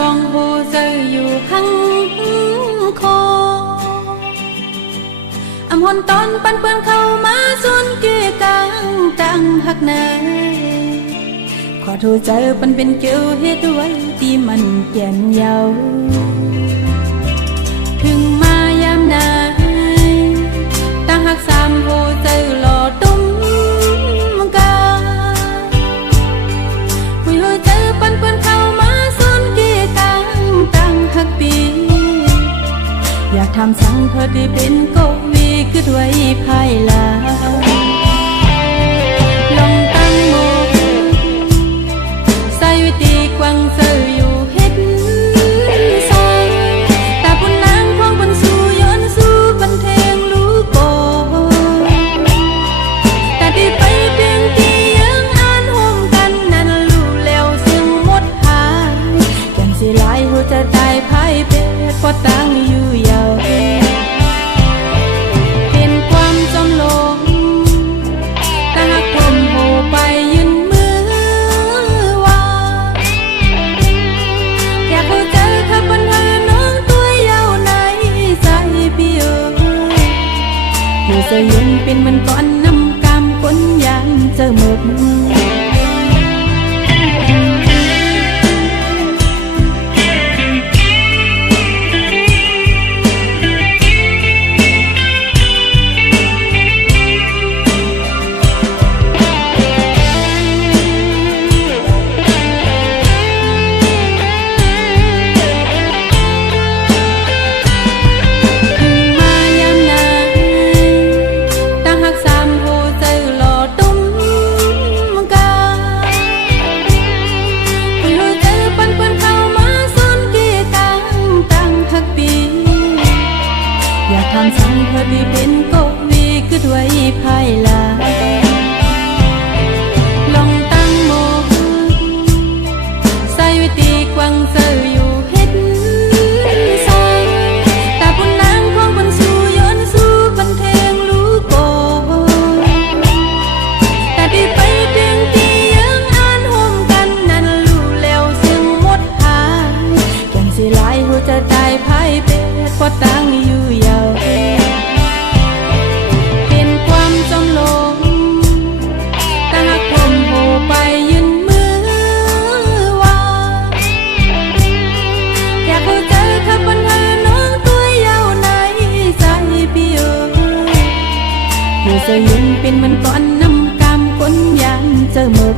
สองโบใจอยู่ข้างคออำหอนตอนปันเปื้อนเข้ามาส่วนเกี่ยกังตังหักแน่ขอโทษใจปันเป็นเกี่ยวเหตุไว้ที่มันแก่นยาวถึงมายามนายตั้งหักสามโบใจหล่อตุ้มกาคุยหัวใจปันเปื้อนเข้ามาหักปีอยากทำสั่งเธอที่เป็นกวีคือด้วยภายหลังลองตั้งโมใส่วิธีกวังเสืออยู่เฮ็ดซอยแต่ปุ่นนางของบนสู่ย้อนสู่บันเทงรู้โกแต่ที่ไปเพียงที่ยังอ่านห่มกันนั้นรู้แล้วเสียงหมดหายแก่นสิหลายหัวจะตายพ่ายพอตั้งอยู่ยาวเป็นความจำลงตาหักผมโหไปยืนมือว่าอยากเข้าใจขับปัญหาน้องตัวยาวในใจพี่อยู่เสียยืนเป็นมันก่อนน้ำกำคนยามเจอหมดทำสั่งเธอที่เป็นกวีคือด้วยภายหลังลองตั้งโมใส่วิธีกวังเสืออยู่เฮ็ดซอยแต่ปุ่นนางของบนสู่ย้อนสู่บันเทงรู้โกแต่ที่ไปเพียงที่ยังอ่านห่มกันนั้นรู้แล้วเสียงหมดหายแก่นสิหลายหัวจะตายพ่ายเป็ดพอตั้งอยู่ยาวเป็นความจำลงตาหักผมโหไปยืนมือว่าอยากเข้าใจขับปัญหาน้องตัวยาวในใจพี่อยู่เสียยืนเป็นมันก่อนน้ำกำคนยามเจอหมด